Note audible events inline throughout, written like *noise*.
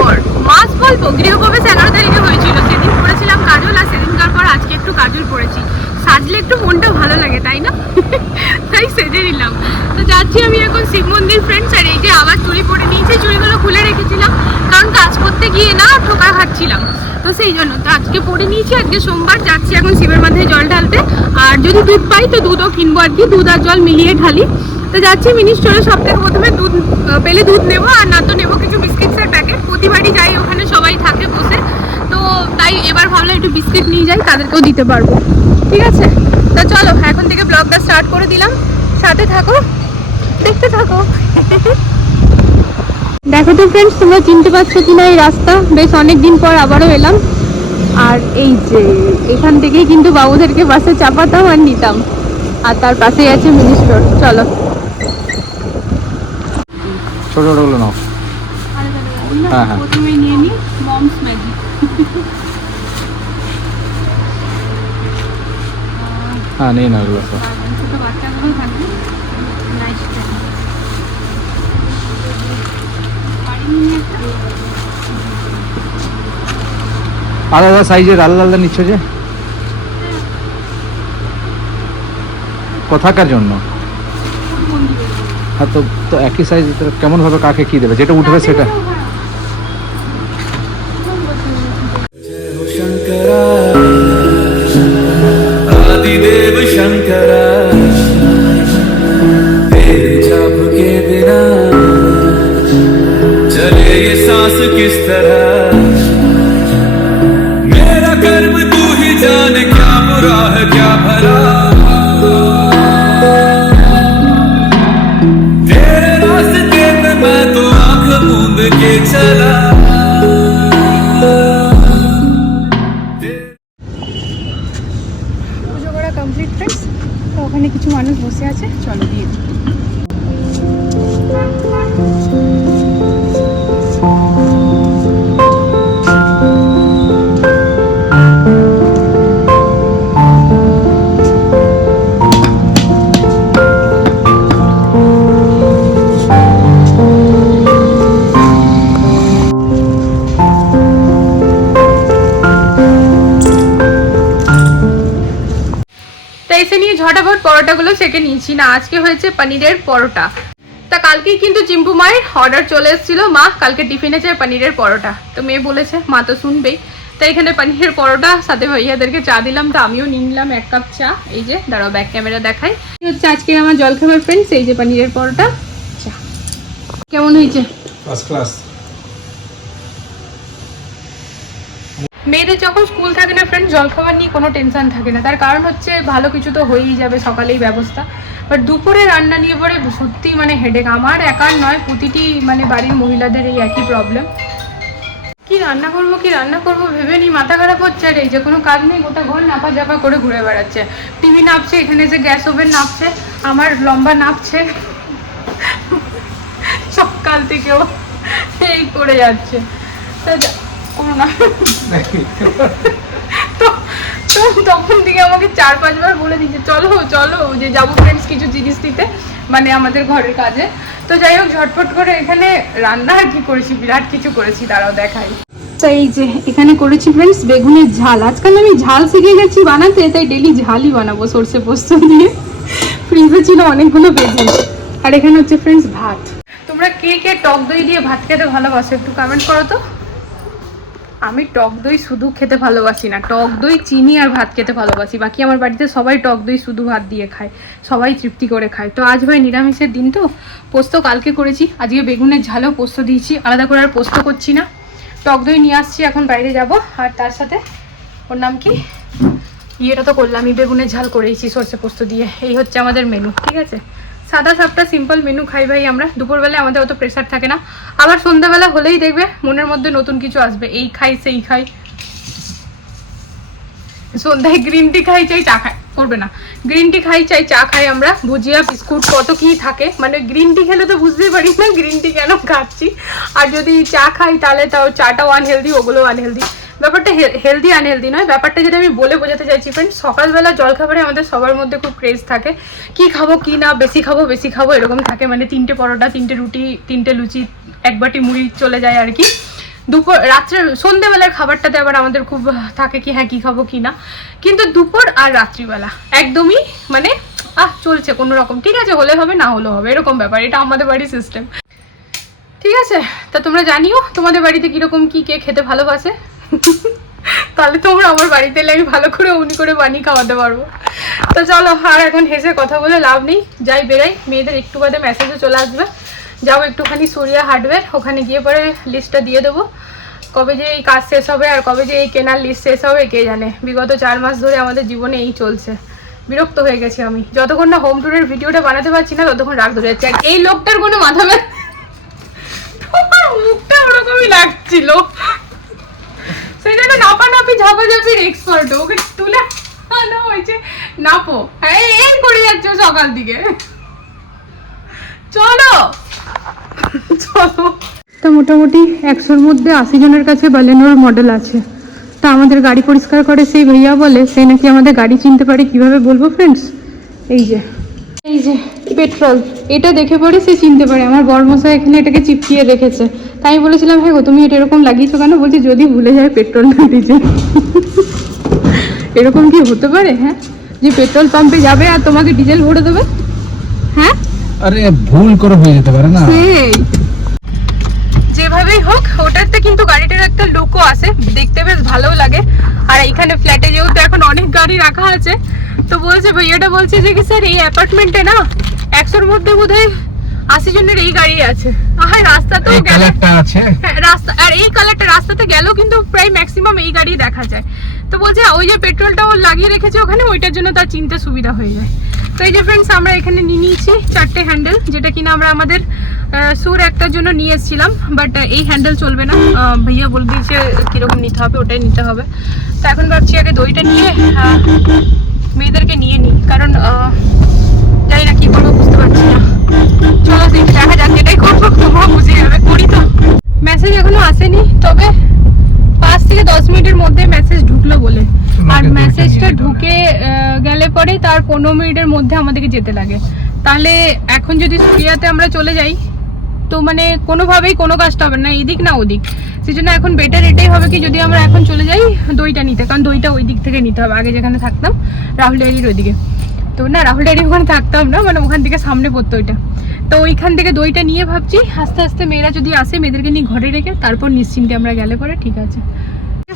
পর মাস বলব গৃহপ্রবেশ এগারো তারিখে হয়েছিল। সেদিন পরেছিলাম কাজল আর সেদিনকার পর আজকে একটু কাজল পরেছি সাজলে একটু মনটা ভালো লাগে, তাই না? *laughs* তাই সেজে নিলাম। তো যাচ্ছি আমি এখন শিব মন্দির ফ্রেন্ডস আর এই যে আবার চুড়ি পরে নিয়েছি, চুড়িগুলো খুলে রেখেছিলাম, কারণ কাজ করতে গিয়ে না ঠোকা খাচ্ছিলাম। তো সেই জন্য, তো আজকে পরে নিয়েছি, আজকে সোমবার যাচ্ছি এখন শিবের মাথায় জল ঢালতে। আর যদি দুধ পাই, তো দুধও কিনবো আর কি, দুধ আর জল মিলিয়ে ঢালি। তো যাচ্ছি মিনি স্টোরে সব থেকে প্রথমে দুধ পেলে দুধ নেব, আর না তো নেব কিছু বিস্কিটসের প্যাকেট প্রতিবারই যাই ওখানে সবাই থাকে বসে তো তাই এবার ভাবলাম একটু বিস্কিট নিয়ে যাই তাদেরকেও দিতে পারব। ঠিক আছে? তো চলো এখন থেকে ব্লগটা স্টার্ট করে দিলাম। সাথে থাকো দেখতে থাকো। *laughs* দেখো তো ফ্রেন্ডস তোমরা চিনতে পারছ কিনা এই রাস্তা? বেশ অনেক দিন পর আবারও এলাম। আর এই যে এখান থেকেই কিন্তু বাবুদেরকে বাসে চাপাতাম আর নিতাম। আর তার পাশেই আছে মিনি স্টোর চলো। ছোট ছোটগুলো নাও। হ্যাঁ, হ্যাঁ। প্রথমে নিয়ে নিই মমস ম্যাগি হ্যাঁ নিয়ে নাও এগুলো আলাদা সাইজের আলাদা আলাদা নিচ্ছ যে কোথাকার জন্য হ্যাঁ তো তো একই সাইজ কেমন ভাবে কাকে কি দেবে যেটা উঠবে সেটা job. পরোটাগুলো সেকে নিয়েছি। না, আজকে হয়েছে পনিরের পরোটা। তা কালকেই কিন্তু চিম্পু মায়ের অর্ডার চলে এসেছিল। মা, কালকে টিফিনে চাই পনিরের পরোটা। তো মেয়ে বলেছে, মা তো শুনবেই। তাই এখানে পনিরের পরোটা, সাথে ভাইয়াদেরকে চা দিলাম। তো আমিও নিলাম এক কাপ চা। এই যে, দাঁড়াও ব্যাক ক্যামেরা দেখাই। হচ্ছে আজকে আমার জলখাবার ফ্রেন্ডস এই যে পনিরের পরোটা, চা। কেমন হয়েছে? ফার্স্ট ক্লাস মেয়েদের যখন স্কুল থাকে না ফ্রেন্ড জলখাবার নিয়ে কোনো টেনশন থাকে না। তার কারণ হচ্ছে ভালো কিছু তো হয়েই যাবে, সকালেই ব্যবস্থা। বাট দুপুরে রান্না নিয়ে পরে সত্যি মানে হেডেক আমার একার নয়, প্রতিটি মানে বাড়ির মহিলাদের এই একই প্রবলেম কি রান্না করব, কি রান্না করব ভেবে নি, মাথা খারাপ হচ্ছে আর এই যে কোনো কাজ নেই, গোটা ঘর নাপা জাপা করে ঘুরে বেড়াচ্ছে। টিভি নাপছে, এখানে যে গ্যাস ওভেন নাপছে, আমার লম্বা নাপছে। সকাল থেকেও এই করে যাচ্ছে। তা তো তখন থেকে আমাকে চার পাঁচবার বলে দিচ্ছে চলো চলো, যে যাব ফ্রেন্ডস কিছু জিনিস দিতে মানে আমাদের ঘরের কাজে। তো যাই হোক, ঝটপট করে এখানে রান্না আর কি করেছি, বিরাট কিছু করেছি, দাঁড়াও দেখাই। তো এই যে, এখানে করেছি ফ্রেন্ডস বেগুনের ঝাল। আজকাল আমি ঝাল শিখে গেছি বানাতে, তাই ডেলি ঝালই বানাবো সর্ষে পোস্ত দিয়ে। ফ্রিজে ছিল অনেকগুলো বেগুন। আর এখানে হচ্ছে ফ্রেন্ডস ভাত। তোমরা কে কে টক দই দিয়ে ভাত খেতে ভালোবাসো, একটু কমেন্ট করো তো। আমি টক দই শুধু খেতে ভালোবাসি না। টক দই, চিনি আর ভাত খেতে ভালোবাসি। বাকি আমার বাড়িতে সবাই টক দই শুধু ভাত দিয়ে খায়। সবাই তৃপ্তি করে খায়। তো আজ ভাই নিরামিষের দিন তো। পোস্ত কালকে করেছি। আজকে বেগুনের ঝালেও পোস্ত দিয়েছি। আলাদা করে আর পোস্ত করছি না। টক দই নিয়ে আসছি, এখন বাইরে যাব। আর তার সাথে ওর নাম কি? ইয়েটা তো করলামই। বেগুনের ঝাল করেছি সর্ষে পোস্ত দিয়ে। এই হচ্ছে আমাদের মেনু ঠিক আছে? সাদা সাপটা সিম্পল মেনু খাই ভাই আমরা। দুপুরবেলায় আমাদের অত প্রেশার থাকে না। আবার সন্ধ্যাবেলা হলেই দেখবে মনের মধ্যে নতুন কিছু আসবে। এই খাই, সেই খাই। সন্ধ্যায় গ্রিন টি খাই, চাই চা খাই। করবে না। গ্রিন টি খাই, চাই চা খাই আমরা। ভুজিয়া, বিস্কুট, কত কি থাকে। মানে গ্রিন টি খেলে তো বুঝতেই পারি না গ্রিন টি কেন খাচ্ছি। আর যদি চা খাই, তাহলে তাও চাটাও আনহেলদি ওগুলো আনহেলদি ব্যাপারটা হেলদি আনহেলদি নয়। ব্যাপারটা যেটা আমি বলে বোঝাতে চাইছি ফ্রেন্ড সকালবেলা জলখাবারে আমাদের সবার মধ্যে খুব ক্রেজ থাকে। কি খাব, কি না, বেশি খাব বেশি খাব, এরকম থাকে। মানে তিনটে পরোটা, তিনটে রুটি, তিনটে লুচি, এক বাটি মুড়ি চলে যায় আর কি। দুপুর, রাত্রে সন্ধ্যেবেলার খাবারটাতে আবার আমাদের খুব থাকে কি হ্যাঁ কী খাব, কি না। কিন্তু দুপুর আর রাত্রিবেলা একদমই মানে আহ, চলছে কোনো রকম। ঠিক আছে, হলে হবে, না হলেও হবে, এরকম ব্যাপার। এটা আমাদের বাড়ির সিস্টেম ঠিক আছে, তা তোমরা জানিও তোমাদের বাড়িতে কীরকম, কী, কে খেতে ভালোবাসে? *laughs* তাহলে তোমরা আমার বাড়িতে এলে আমি ভালো করে উনি করে বানিয়ে খাওয়াতে পারব। তো চলো, আর এখন হেসে কথা বলে লাভ নেই। যাই বেরাই, মেয়েদের একটু বাদে মেসেজে চলে আসবে। যাও একটুখানি সরিয়া হার্ডওয়্যার ওখানে গিয়ে পরে লিস্টটা দিয়ে দেবো। কবে যে এই কাজ শেষ হবে আর কবে যে এই কেনার লিস্ট শেষ হবে, কে জানে? বিগত চার মাস ধরে আমাদের জীবনে এই চলছে। বিরক্ত হয়ে গেছি আমি। যতক্ষণ না হোম ট্যুরের ভিডিওটা বানাতে পারছি না, ততক্ষণ রাগ ধরে যাচ্ছে। এই লোকটার কোনো মাথা ব্যথা মুখটা ওরকমই লাগছিল। সেই জন্য নাপানাপি ঝাপাঝাপির এক্সপার্ট ওকে তুলে আনা হয়েছে। নাপো। হ্যাঁ এই করে যাচ্ছে সকাল দিকে। চলো। চলো। তা মোটামুটি একশোর মধ্যে আশি জনের কাছে বালেনোর মডেল আছে। তা আমাদের গাড়ি পরিষ্কার করে সেই ভাইয়া বলে সে নাকি আমাদের গাড়ি চিনতে পারে, কীভাবে বলব ফ্রেন্ডস এই যে। এই যে পেট্রোল এটা দেখে পরে সে চিনতে পারে। আমার বরমশাই এখানে এটাকে চিপকিয়ে রেখেছে। তাই আমি বলেছিলাম হ্যাঁ গো তুমি এটা এরকম লাগিয়েছো কেন? বলছি যদি ভুলে যায় পেট্রোল না ডিজেল এরকম কি হতে পারে হ্যাঁ? যে পেট্রোল পাম্পে যাবে আর তোমাকে ডিজেল ভরে দেবে? হ্যাঁ? আরে ভুল করে হয়ে যেতে পারে না। সেই। যেভাবেই হোক ওটাতে কিন্তু গাড়িটার একটা লুকও আছে। দেখতে বেশ ভালোও লাগে। আর এইখানে ফ্ল্যাটে যেহেতু এখন অনেক গাড়ি রাখা আছে তো বলছে ভাইয়াটা বলছে যে কি স্যার এই অ্যাপার্টমেন্টে না একশোর মধ্যে বোধহয় আশি জনের এই গাড়ি আছে। আহ রাস্তাতেও গেলে আছে। হ্যাঁ, রাস্তা আর এই কালারটা রাস্তাতে গেলেও কিন্তু প্রায় ম্যাক্সিমাম এই গাড়ি দেখা যায়। তো বলছে ওই যে পেট্রোলটা ও লাগিয়ে রেখেছে ওখানে ওইটার জন্য তার চিনতে সুবিধা হয়ে যায়। তো এই যে ফ্রেন্ডস আমরা এখানে নিয়ে নিয়েছি চারটে হ্যান্ডেল যেটা কিনা আমরা আমাদের সুর একটার জন্য নিয়ে এসেছিলাম বাট এই হ্যান্ডেল চলবে না। ভাইয়া বলে দিয়েছে কীরকম নিতে হবে ওটাই নিতে হবে। তো এখন ভাবছি আগে দইটা নিয়ে মেয়েদেরকে নিয়ে নিই কারণ জানি না কি করব বুঝতে পারছি না। চলো দেখি দেখা যাক যেটাই করব তোমরা বুঝে যাবে করি তো। মেসেজ এখনও আসেনি তবে পাঁচ থেকে দশ মিনিটের মধ্যে মেসেজ ঢুকলো বলে। আর মেসেজটা ঢুকে গেলে পরে তার পনেরো মিনিটের মধ্যে আমাদেরকে যেতে লাগে। তাহলে এখন যদি সুরিয়াতে আমরা চলে যাই তো মানে কোনোভাবেই কোনো কাজটা হবে না, এদিক না ওদিক। সেই জন্য এখন বেটার এটাই হবে কি যদি আমরা এখন চলে যাই, দইটা নিতে। কারণ দইটা ওই দিক থেকে নিতে হবে। আগে যেখানে থাকতাম, রাহুল ডায়েরির ওইদিকে। তো না, রাহুল ডায়েরি ওখানে থাকতাম না মানে ওখান থেকে সামনে পড়তো ওইটা। তো ওইখান থেকে দইটা নিয়ে ভাবছি, আস্তে আস্তে মেয়েরা যদি আসে, মেয়েদেরকে নিয়ে ঘরে রেখে তারপর নিশ্চিন্তে আমরা গেলে পরে, ঠিক আছে।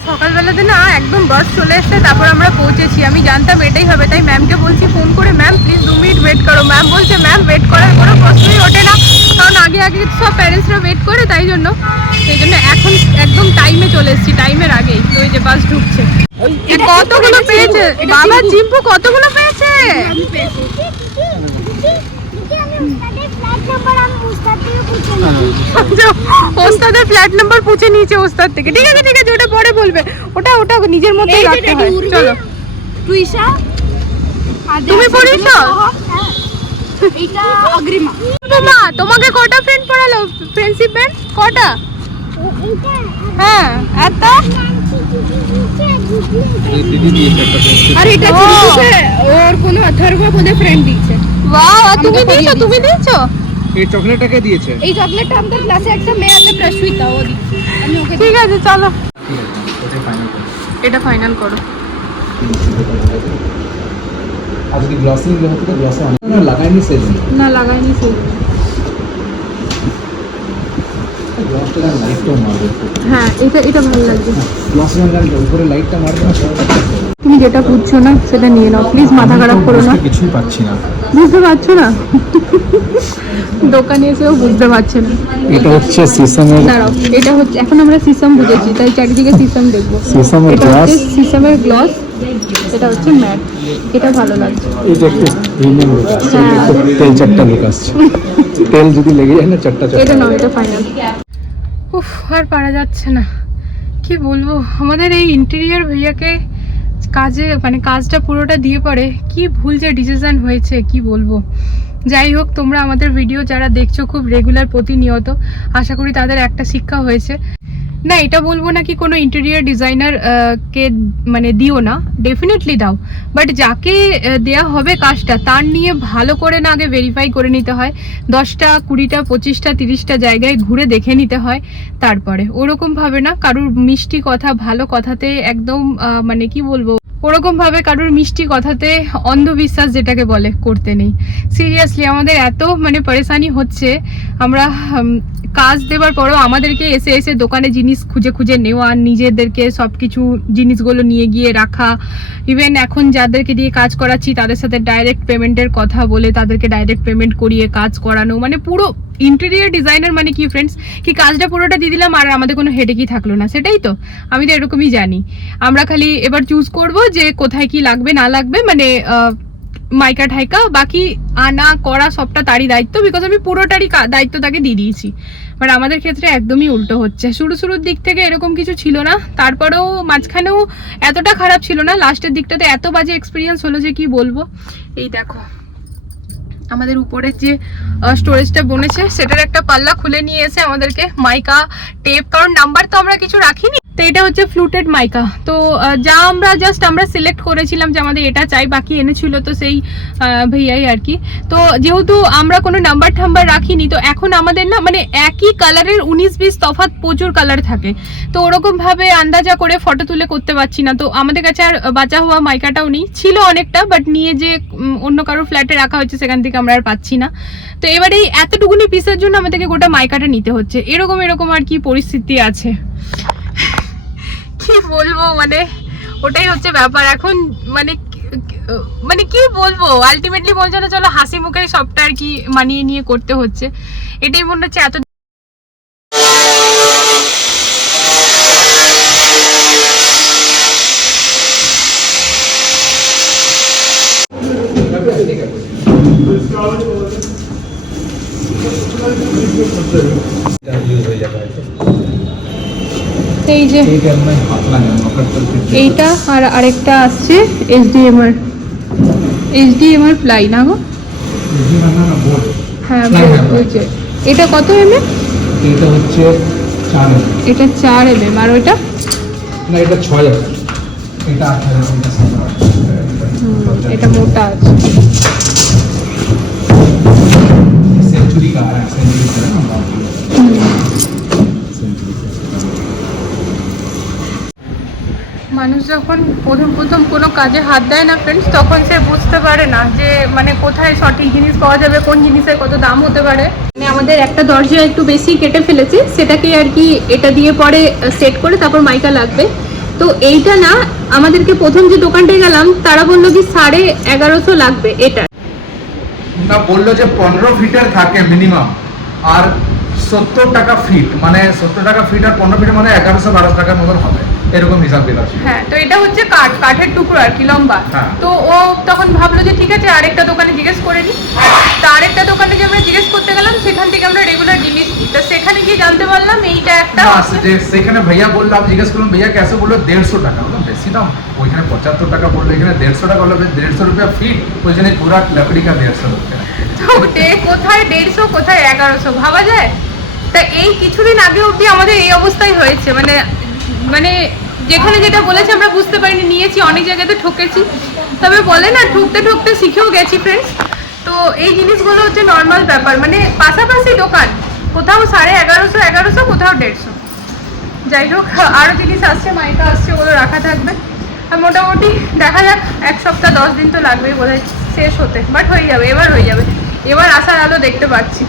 সকালবেলাতে না একদম বাস চলে এসছে তারপর আমরা পৌঁছেছি। আমি জানতাম এটাই হবে তাই ম্যামকে বলছি ফোন করে ম্যাম প্লিজ দু মিনিট ওয়েট করো। ম্যাম বলছে ম্যাম ওয়েট করার কোনো প্রশ্নই ওঠে না। কারণ আগে আগে সব প্যারেন্টসরা ওয়েট করে তাই জন্য। সেই জন্য এখন একদম টাইমে চলে এসেছি টাইমের আগেই ওই যে বাস ঢুকছে। কতগুলো পেয়েছে? বাবা জিম্পু কতগুলো পেয়েছে আচ্ছা, ওস্তাদের ফ্ল্যাট নাম্বার পুছে নিয়েছে ওস্তাদ থেকে। ঠিক আছে ঠিক আছে ওটা পরে বলবে। ওটা ওটা নিজের মধ্যে রাখতে হয়। চলো। টুইশা তুমি? সহ, হ্যাঁ। অগ্রিমা তোমাকে কটা ফ্রেন্ড পড়ালো? ফ্রেন্ডশিপ ব্যান্ড কটা? হ্যাঁ এত। আর এটা। ওর কোনো অথর্ব বলে ফ্রেন্ড দিয়েছে। বাহ তুমি দিয়েছ তুমি দিয়েছ? এই চকলেটটাকে দিয়েছে? এই চকলেটটা আমাদের ক্লাসে একটা মেয়ে আছে প্রসূতা ও দিচ্ছে। আমি ওকে ঠিক আছে চলো। এটা ফাইনাল করো। আর যদি গ্লসি হতো তো গ্লসে অনেক। না লাগাইনি সেল না লাগাইনি মারবে। হ্যাঁ এটা এটা ভালো লাগছে গ্লসে গান উপরে লাইটটা মারবে না তুমি যেটা বুঝছ না সেটা নিয়ে নাও। প্লিজ মাথা খারাপ করো না। কিছুই পাচ্ছি না। বুঝতে পারছ না? দোকানে এসেও বুঝতে পারছে না। এটা হচ্ছে সিসামের দাঁড়াও এটা হচ্ছে এখন আমরা সিসাম বুঝেছি তাই চারিদিকে সিসাম দেখব। সিসামের এটা গ্লাস হচ্ছে সিসামের গ্লস এটা হচ্ছে ম্যাট এটা ভালো লাগছে। এই যে একটু প্রিমিয়াম লুক আসছে হ্যাঁ। একটু তেল চারটা লুক আসছে। তেল যদি লেগে যায় না চারটা এটা নাও এটা ফাইনাল উফ আর পারা যাচ্ছে না। কি বলব? আমাদের এই ইন্টেরিয়ার ভাইয়াকে কাজে মানে কাজটা পুরোটা দিয়ে পরে কি ভুল যে ডিসিশন হয়েছে, কি বলব? যাই হোক, তোমরা আমাদের ভিডিও যারা দেখছ, খুব রেগুলার প্রতিনিয়ত, আশা করি তাদের একটা শিক্ষা হয়েছে। না, এটা বলব না কি কোনো ইন্টেরিয়ার ডিজাইনার কে মানে দিও না ডেফিনেটলি দাও। বাট যাকে দেয়া হবে কাজটা, তার নিয়ে ভালো করে না আগে ভেরিফাই করে নিতে হয়। দশটা, কুড়িটা, পঁচিশটা, তিরিশটা জায়গায় ঘুরে দেখে নিতে হয় তারপরে। ওরকম ভাবে না কারুর মিষ্টি কথা, ভালো কথাতে একদম মানে কি বলব, ওরকম ভাবে কারুর মিষ্টি কথাতে অন্ধবিশ্বাস যেটাকে বলে, করতে নেই। সিরিয়াসলি আমাদের এত মানে পরেশানি হচ্ছে, আমরা কাজ দেওয়ার পরেও আমাদেরকে এসে এসে দোকানে জিনিস খুঁজে খুঁজে নেওয়া, নিজেদেরকে সব কিছু জিনিসগুলো নিয়ে গিয়ে রাখা। ইভেন এখন যাদেরকে দিয়ে কাজ করাচ্ছি, তাদের সাথে ডাইরেক্ট পেমেন্টের কথা বলে তাদেরকে ডাইরেক্ট পেমেন্ট করিয়ে কাজ করানো। মানে পুরো ইন্টেরিয়ার ডিজাইনার মানে কি ফ্রেন্ডস কি কাজটা পুরোটা দিয়ে দিলাম আর আমাদের কোনো হেডেকই থাকল না। সেটাই তো। আমি তো এরকমই জানি। আমরা খালি এবার চুজ করব যে কোথায় কি লাগবে, না লাগবে। মানে মাইকা ঠাইকা বাকি আনা, করা সবটা তারই দায়িত্ব বিকজ আমি পুরোটারই দায়িত্ব তাকে দিয়ে দিয়েছি। বাট আমাদের ক্ষেত্রে একদমই উল্টো হচ্ছে। শুরু শুরুর দিক থেকে এরকম কিছু ছিল না। তারপরেও মাঝখানেও এতটা খারাপ ছিল না। লাস্টের দিকটাতে এত বাজে এক্সপিরিয়েন্স হলো যে কি বলব? এই দেখো। আমাদের উপরের যে স্টোরেজটা বনেছে, সেটার একটা পাল্লা খুলে নিয়ে এসে আমাদেরকে মাইকা টেপ কারণ নাম্বার তো আমরা কিছু রাখিনি। তো এটা হচ্ছে ফ্লুটেড মাইকা তো যা আমরা জাস্ট আমরা সিলেক্ট করেছিলাম যে আমাদের এটা চাই, বাকি এনেছিল তো সেই ভাইয়াই আর কি। তো যেহেতু আমরা কোনো নাম্বার টাম্বার রাখিনি, তো এখন আমাদের না মানে একই কালারের উনিশ বিশ তফাৎ প্রচুর কালার থাকে। তো ওরকমভাবে আন্দাজা করে ফটো তুলে করতে পারছি না। তো আমাদের কাছে আর বাঁচা হওয়া মাইকাটাও নেই। ছিল অনেকটা বাট নিয়ে যে অন্য কারোর ফ্ল্যাটে রাখা হয়েছে, সেখান থেকে আমরা আর পাচ্ছি না। তো এবারে এই এতটুকুনি পিসের জন্য আমাদেরকে গোটা মাইকাটা নিতে হচ্ছে। এরকম এরকম আর কি পরিস্থিতি আছে। কি বলব? মানে ওটাই হচ্ছে ব্যাপার। এখন মানে মানে কি বলব? আলটিমেটলি বলছে না, চলো হাসি মুখে সবটা আর কি মানিয়ে নিয়ে করতে হচ্ছে। এটাই মনে হচ্ছে এত এইটা আর আরেকটা আসছে এইচডিএমআর এইচডিএমআর প্লাই না গো? হ্যাঁ বুঝছে এটা কত এম এটা হচ্ছে এটা চার এমএম আর ওইটা? না এটা ছয় এটা এটা মোটা আছে। মানুষ যখন প্রথম প্রথম কোনো কাজে হাত দেয় না ফ্রেন্ডস তখন সে বুঝতে পারে না যে মানে কোথায় সঠিক জিনিস পাওয়া যাবে কোন জিনিসের কত দাম হতে পারে। মানে আমাদের একটা দরজা একটু বেশি কেটে ফেলেছি সেটাকে আর কি এটা দিয়ে পরে সেট করে তারপর মাইকা লাগবে। তো এইটা না আমাদেরকে প্রথম যে দোকানটায় গেলাম তারা বলল কি সাড়ে এগারোশো লাগবে এটা। না বলল যে পনেরো ফিটের থাকে মিনিমাম আর সত্তর টাকা ফিট মানে সত্তর টাকা ফিট আর পনেরো ফিট মানে এগারোশো বারোশো টাকার মতন হবে। এরকম হিসাব দিল হ্যাঁ তো এটা হচ্ছে কাঠ কাঠের টুকরো আর কি লম্বা। হ্যাঁ। তো ও তখন ভাবলো যে ঠিক আছে আরেকটা দোকানে জিজ্ঞেস করে নি। তা আরেকটা দোকানে যে আমরা জিজ্ঞেস করতে গেলাম সেখান থেকে আমরা রেগুলার জিনিস নিই। তো সেখানে গিয়ে জানতে পারলাম এইটা একটা সেখানে ভাইয়া বলল আমি জিজ্ঞেস করলাম ভাইয়া কেসে বলল দেড়শো টাকা। বললাম বেশি দাম? ওইখানে পঁচাত্তর টাকা বলল এখানে দেড়শো টাকা বলল দেড়শো রুপিয়া ফিট ওইখানে পুরা লকড়ি কা দেড়শো রুপিয়া। কোথায় দেড়শো কোথায় এগারোশো ভাবা যায়? তা এই কিছুদিন আগে অবধি আমাদের এই অবস্থাই হয়েছে মানে মানে যেখানে যেটা বলেছে আমরা বুঝতে পারিনি, নিয়েছি, অনেক জায়গাতে ঠকেছি। তবে বলে না, ঠকতে ঠকতে শিখেও গেছি ফ্রেন্ডস তো এই জিনিসগুলো হচ্ছে নর্মাল ব্যাপার। মানে পাশাপাশি দোকান, কোথাও সাড়ে এগারোশো এগারোশো, কোথাও দেড়শো। যাই হোক আরও জিনিস আসছে, মাইকা আসছে, ওগুলো রাখা থাকবে। আর মোটামুটি দেখা যাক, এক সপ্তাহ, দশ দিন তো লাগবেই বোধহয়। শেষ হতে বাট হয়ে যাবে, এবার হয়ে যাবে। এবার আসার আলো দেখতে পাচ্ছি।